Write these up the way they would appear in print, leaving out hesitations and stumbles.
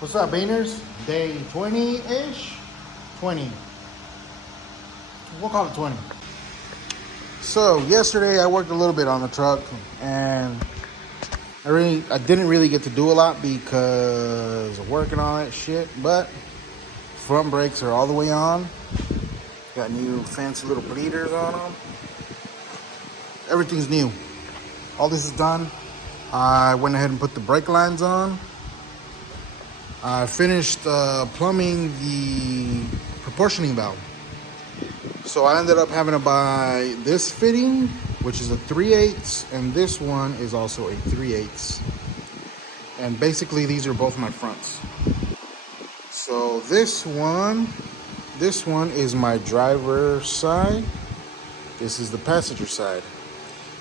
What's up, Beaners? Day 20-ish? 20. We'll call it 20. So, yesterday I worked a little bit on the truck, and I didn't really get to do a lot because of working on that shit, but front brakes are all the way on. Got new fancy little bleeders on them. Everything's new. All this is done. I went ahead and put the brake lines on. I finished plumbing the proportioning valve. So I ended up having to buy this fitting, which is a 3/8, and this one is also a 3/8. And basically these are both my fronts. So this one is my driver's side. This is the passenger side.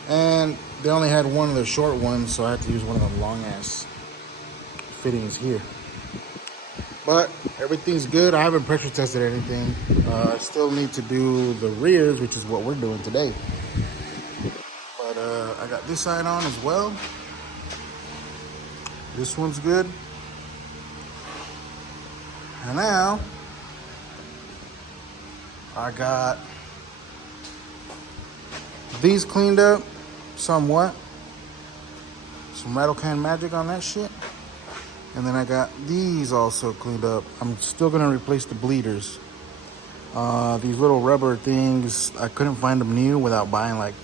And they only had one of the short ones, so I had to use one of them long ass fittings here. But everything's good. I haven't pressure tested anything. I still need to do the rears, which is what we're doing today. But I got this side on as well. This one's good. And now I got these cleaned up somewhat. Some rattle can magic on that shit. And then I got these also cleaned up. I'm still gonna replace the bleeders. These little rubber things, I couldn't find them new without buying like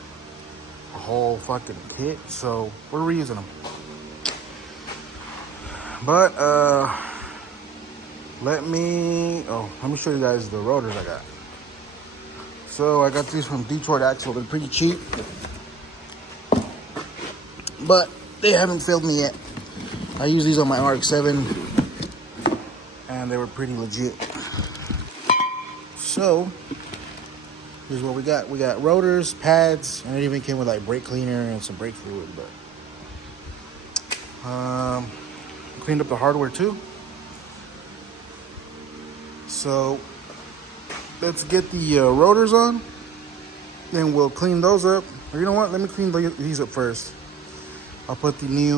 a whole fucking kit, so we're reusing them. But let me show you guys the rotors I got. So I got these from Detroit Axle. They're pretty cheap, but they haven't failed me yet. I use these on my RX-7, and they were pretty legit. So, here's what we got. We got rotors, pads, and it even came with like brake cleaner and some brake fluid. But cleaned up the hardware too. So, let's get the rotors on. Then we'll clean those up. Or you know what? Let me clean these up first. I'll put the new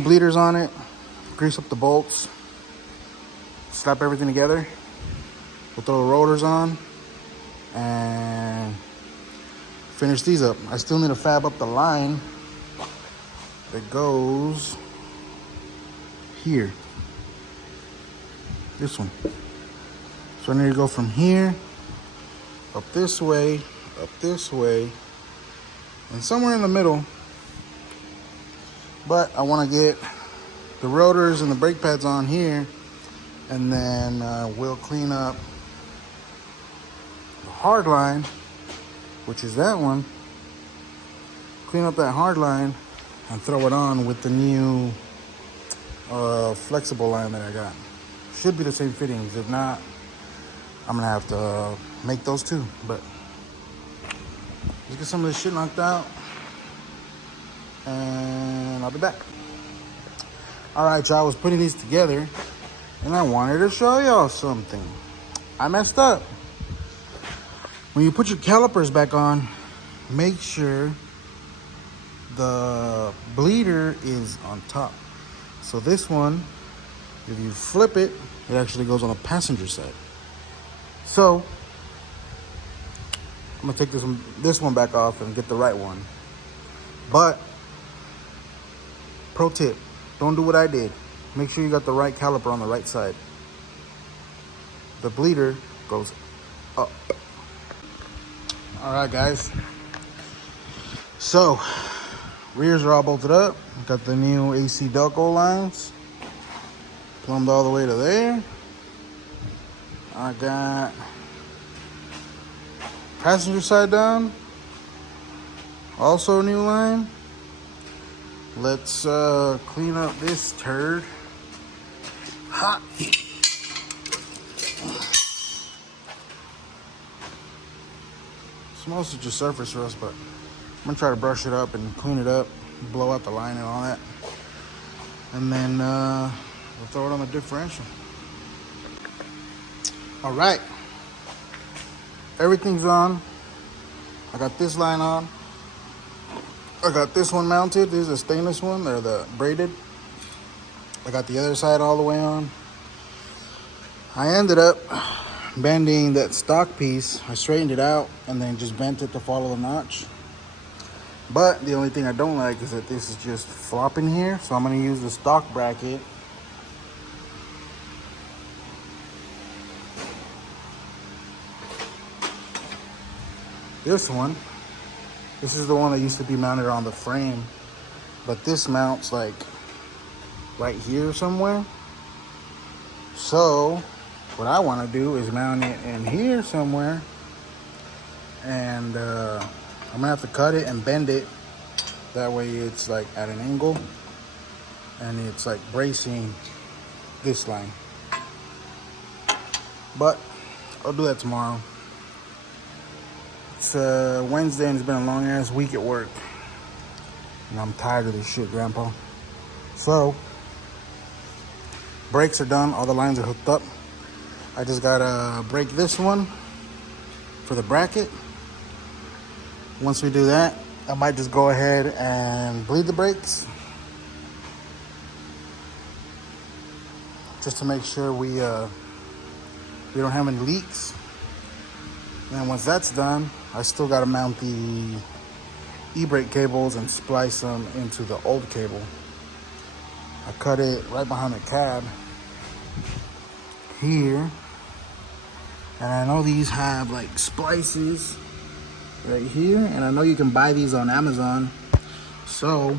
bleeders on it, grease up the bolts, slap everything together. We'll throw the rotors on and finish these up. I still need to fab up the line that goes here. This one. So I need to go from here, up this way, and somewhere in the middle. But I want to get the rotors and the brake pads on here, and then we'll clean up the hard line, which is that one. Clean up that hard line and throw it on with the new flexible line that I got. Should be the same fittings. If not, I'm gonna have to make those too. But let's get some of this shit knocked out, and I'll be back. All right, y'all, I was putting these together, and I wanted to show y'all something. I messed up. When you put your calipers back on, make sure the bleeder is on top. So this one, if you flip it, it actually goes on the passenger side. So I'm gonna take this one back off and get the right one. But pro tip, don't do what I did. Make sure you got the right caliper on the right side. The bleeder goes up. All right, guys. So, rears are all bolted up. Got the new AC Delco lines plumbed all the way to there. I got passenger side down. Also a new line. Let's clean up this turd. Hot. It's mostly just surface rust, but I'm gonna try to brush it up and clean it up, blow out the line and all that. And then we'll throw it on the differential. All right. Everything's on. I got this line on. I got this one mounted. This is a stainless one. They're the braided. I got the other side all the way on. I ended up bending that stock piece. I straightened it out and then just bent it to follow the notch. But the only thing I don't like is that this is just flopping here. So I'm gonna use the stock bracket. This is the one that used to be mounted on the frame. But this mounts like right here somewhere. So what I want to do is mount it in here somewhere, and I'm gonna have to cut it and bend it. That way it's like at an angle, and it's like bracing this line. But I'll do that tomorrow. It's Wednesday and it's been a long ass week at work, and I'm tired of this shit, Grandpa. So brakes are done. All the lines are hooked up. I just gotta break this one for the bracket. Once we do that, I might just go ahead and bleed the brakes just to make sure we don't have any leaks. And once that's done, I still gotta mount the e-brake cables and splice them into the old cable. I cut it right behind the cab here. And I know these have like splices right here, and I know you can buy these on Amazon. So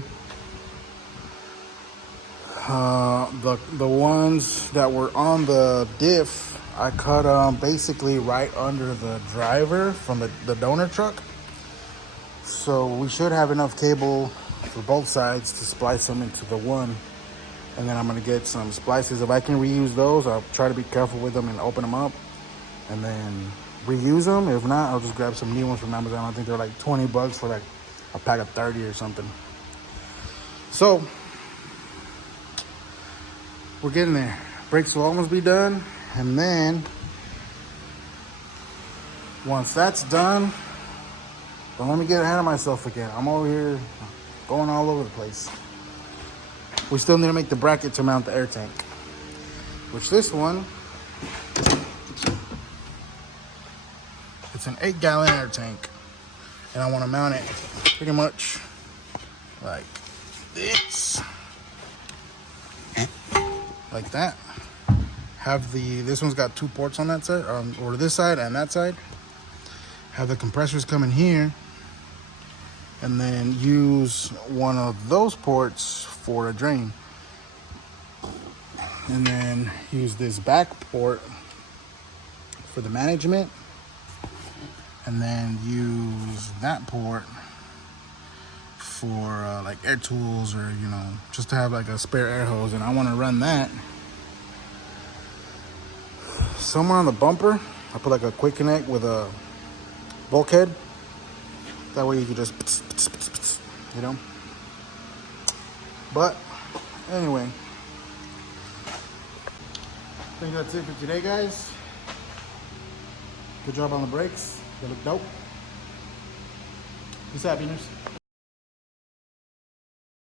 the ones that were on the diff, I cut basically right under the driver from the donor truck. So we should have enough cable for both sides to splice them into the one. And then I'm gonna get some splices. If I can reuse those, I'll try to be careful with them and open them up and then reuse them. If not, I'll just grab some new ones from Amazon. I think they're like 20 bucks for like a pack of 30 or something. So we're getting there. Brakes will almost be done. And then once that's done, don't let me get ahead of myself again. I'm over here going all over the place. We still need to make the bracket to mount the air tank, which this one, it's an 8-gallon air tank, and I want to mount it pretty much like this, like that. Have this one's got 2 ports on that side, or this side and that side. Have the compressors come in here, and then use one of those ports for a drain, and then use this back port for the management, and then use that port for like air tools, or just to have like a spare air hose. And I want to run that somewhere on the bumper. I put like a quick connect with a bulkhead. That way you can just But anyway, I think that's it for today, guys. Good job on the brakes. They look dope. Peace out, beaners.